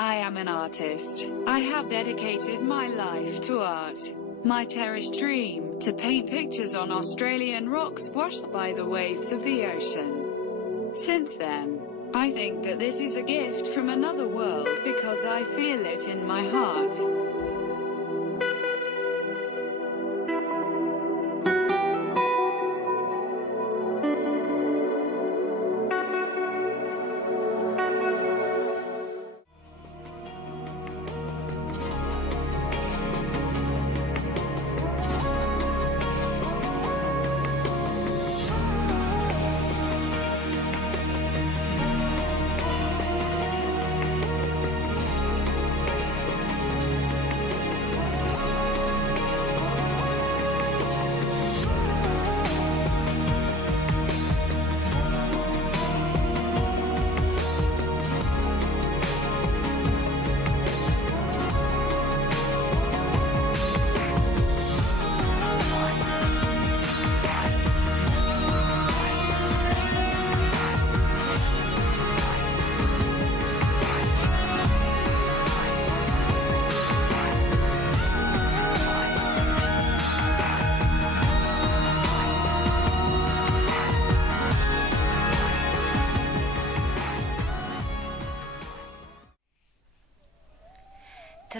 I am an artist. I have dedicated my life to art. My cherished dream, to paint pictures on Australian rocks washed by the waves of the ocean. Since then, I think that this is a gift from another world because I feel it in my heart.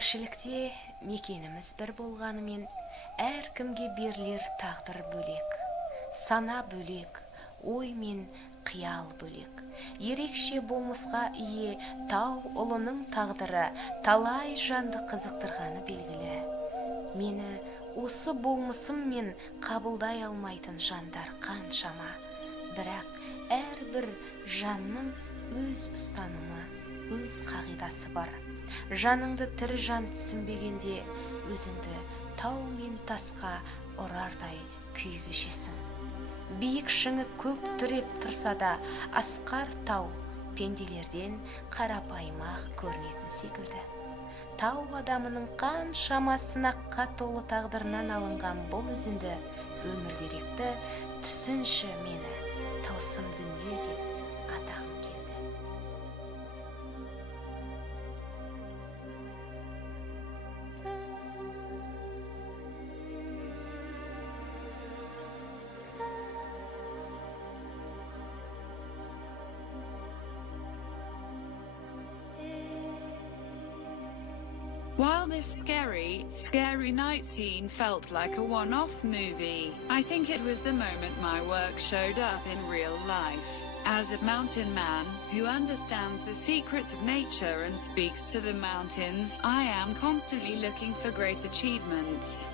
Тіршілікте мекеніміз бір болғанымен, әркімге берілер тағдыр бөлек. Сана бөлек, ой мен қиял бөлек. Ерекше болмысқа ие тау ұлының тағдыры талай жанды қызықтырғаны белгілі. Мені осы болмысыммен қабылдай алмайтын жандар қаншама. Бірақ әрбір жанның өз ұстанымы, өз қағидасы бар. Жаныңды тірі жан түсінбегенде, өзіңді тау мен тасқа ұрардай күй кешесің. Биік шыңы көк түреп тұрса да, асқар тау пенделерден қарапайым-ақ көрінетін секілді. Тау адамының қаншама сынаққа толы тағдырынан алынған бұл үзінді өмірдеректі түсінші мені тылсым дүние деп атағым келді. While this scary night scene felt like a one-off movie, I think it was the moment my work showed up in real life. As a mountain man, who understands the secrets of nature and speaks to the mountains, I am constantly looking for great achievements.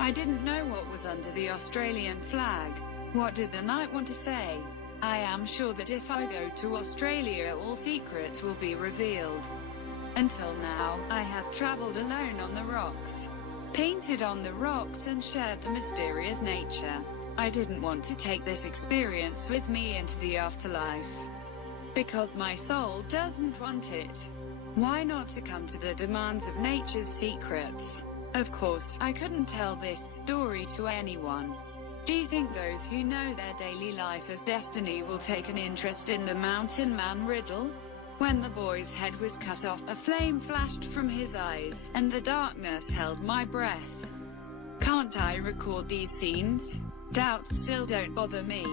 I didn't know what was under the Australian flag. What did the night want to say? I am sure that if I go to Australia, all secrets will be revealed. Until now, I have traveled alone on the rocks, painted on the rocks and shared the mysterious nature. I didn't want to take this experience with me into the afterlife, because my soul doesn't want it. Why not succumb to the demands of nature's secrets? Of course, I couldn't tell this story to anyone. Do you think those who know their daily life as destiny will take an interest in the mountain man riddle? When the boy's head was cut off, a flame flashed from his eyes, and the darkness held my breath. Can't I record these scenes? Doubts still don't bother me.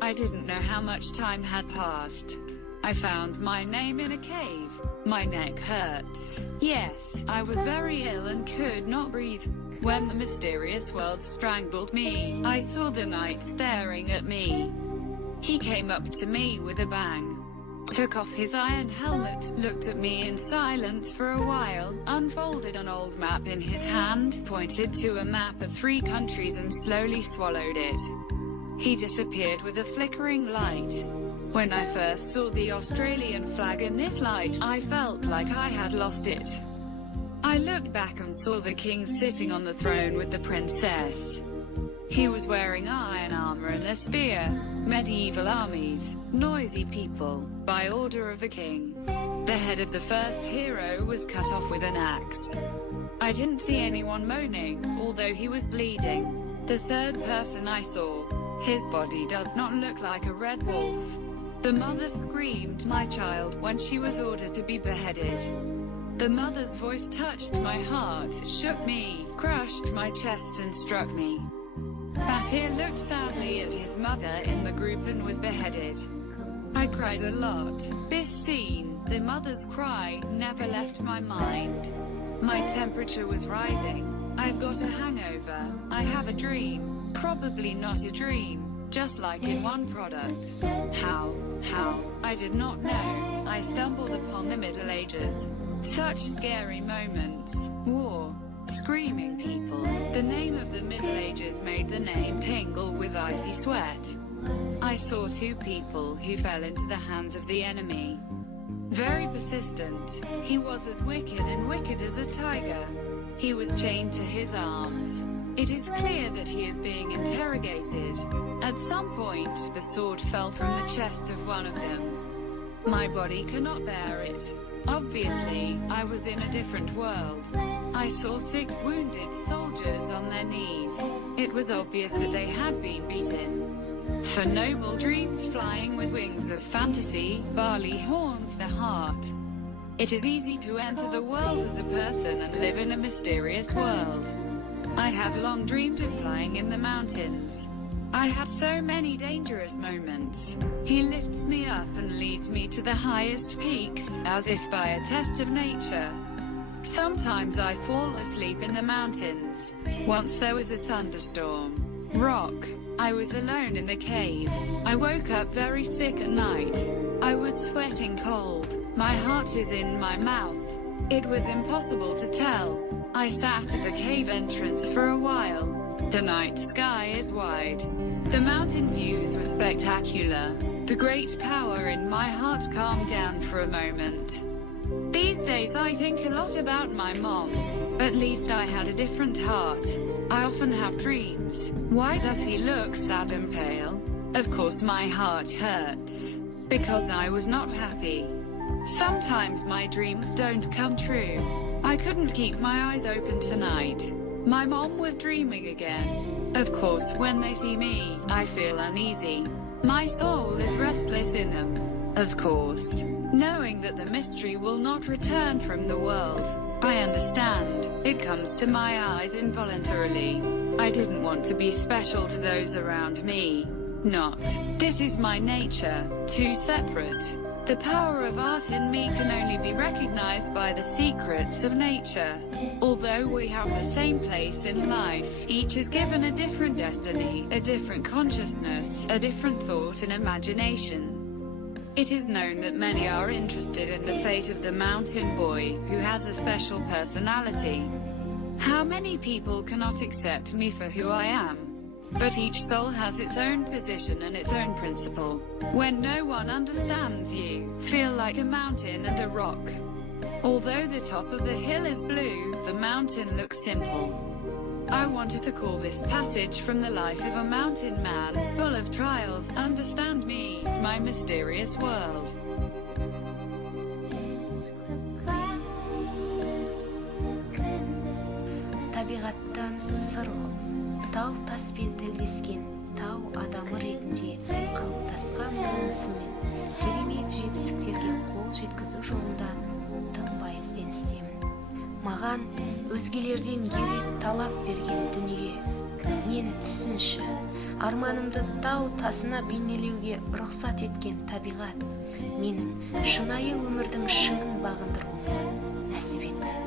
I didn't know how much time had passed. I found my name in a cave. My neck hurts. Yes, I was very ill and could not breathe. When the mysterious world strangled me, I saw the night staring at me. He came up to me with a bang, took off his iron helmet, looked at me in silence for a while, unfolded an old map in his hand, pointed to a map of 3 countries and slowly swallowed it. He disappeared with a flickering light. When I first saw the Australian flag in this light, I felt like I had lost it. I looked back and saw the king sitting on the throne with the princess. He was wearing iron armor and a spear. Medieval armies, noisy people, by order of the king. The head of the first hero was cut off with an axe. I didn't see anyone moaning, although he was bleeding. The third person I saw, his body does not look like a red wolf. The mother screamed, "My child," when she was ordered to be beheaded. The mother's voice touched my heart, shook me, crushed my chest and struck me. Fatir looked sadly at his mother in the group and was beheaded. I cried a lot. This scene, the mother's cry, never left my mind. My temperature was rising. I've got a hangover. I have a dream. Probably not a dream. Just like in one product. How? I did not know. I stumbled upon the Middle Ages. Such scary moments. War. Screaming people. The name of the Middle Ages made the name tingle with icy sweat. I saw two people who fell into the hands of the enemy. Very persistent. He was as wicked as a tiger. He was chained to his arms. It is clear that he is being interrogated. At some point, the sword fell from the chest of one of them. My body cannot bear it. Obviously, I was in a different world. I saw 6 wounded soldiers on their knees. It was obvious that they had been beaten. For noble dreams flying with wings of fantasy, barley horns the heart. It is easy to enter the world as a person and live in a mysterious world. I have long dreamed of flying in the mountains. I had so many dangerous moments. He lifts me up and leads me to the highest peaks, as if by a test of nature. Sometimes I fall asleep in the mountains. Once there was a thunderstorm. Rock. I was alone in the cave. I woke up very sick at night. I was sweating cold. My heart is in my mouth. It was impossible to tell. I sat at the cave entrance for a while. The night sky is wide. The mountain views were spectacular. The great power in my heart calmed down for a moment. These days I think a lot about my mom. At least I had a different heart. I often have dreams. Why does he look sad and pale? Of course my heart hurts. Because I was not happy. Sometimes my dreams don't come true. I couldn't keep my eyes open tonight. My mom was dreaming again. Of course when they see me, I feel uneasy. My soul is restless in them. Of course. Knowing that the mystery will not return from the world. I understand. It comes to my eyes involuntarily. I didn't want to be special to those around me. Not. This is my nature. Too separate. The power of art in me can only be recognized by the secrets of nature. Although we have the same place in life, each is given a different destiny, a different consciousness, a different thought and imagination. It is known that many are interested in the fate of the mountain boy, who has a special personality. How many people cannot accept me for who I am? But each soul has its own position and its own principle. When no one understands you, feel like a mountain and a rock. Although the top of the hill is blue, the mountain looks simple. I wanted to call this passage from the life of a mountain man, full of trials, understand me, my mysterious world. Табиғаттан сыр ұғып, тау таспен тілдескен тау адамы ретінде қалыптасқан болмысымен керемет жетістіктерге қол жеткізу жолында тынбай ізденістемін. Маған өзгелерден ерек талап берген дүние, мені түсінші, арманымды тау тасына бейнелеуге рұқсат еткен табиғат, менің шынайы өмірдің шыңын бағындыруымды нәсіп етті.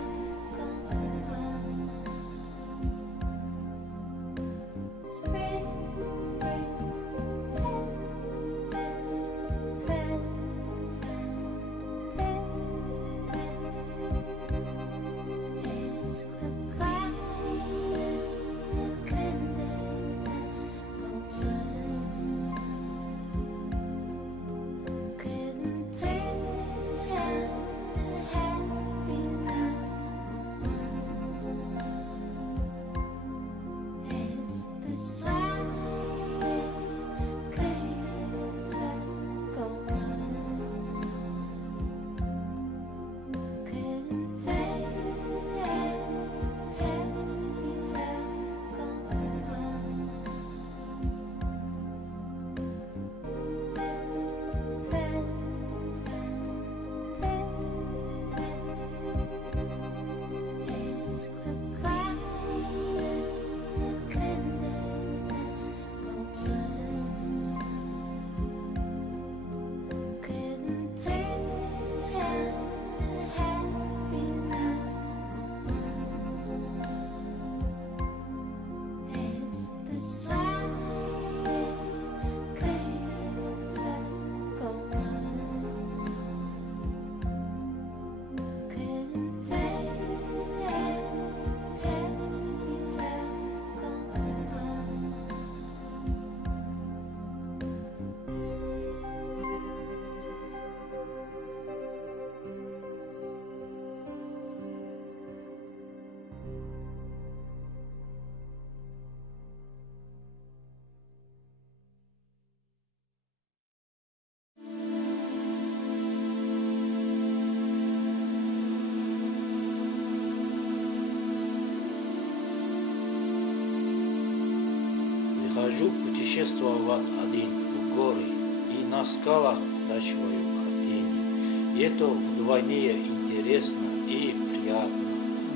хожу путешествовать один в горы и на скалах втачиваю картины. И это вдвойне интересно и приятно,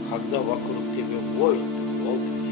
когда вокруг тебя воют волки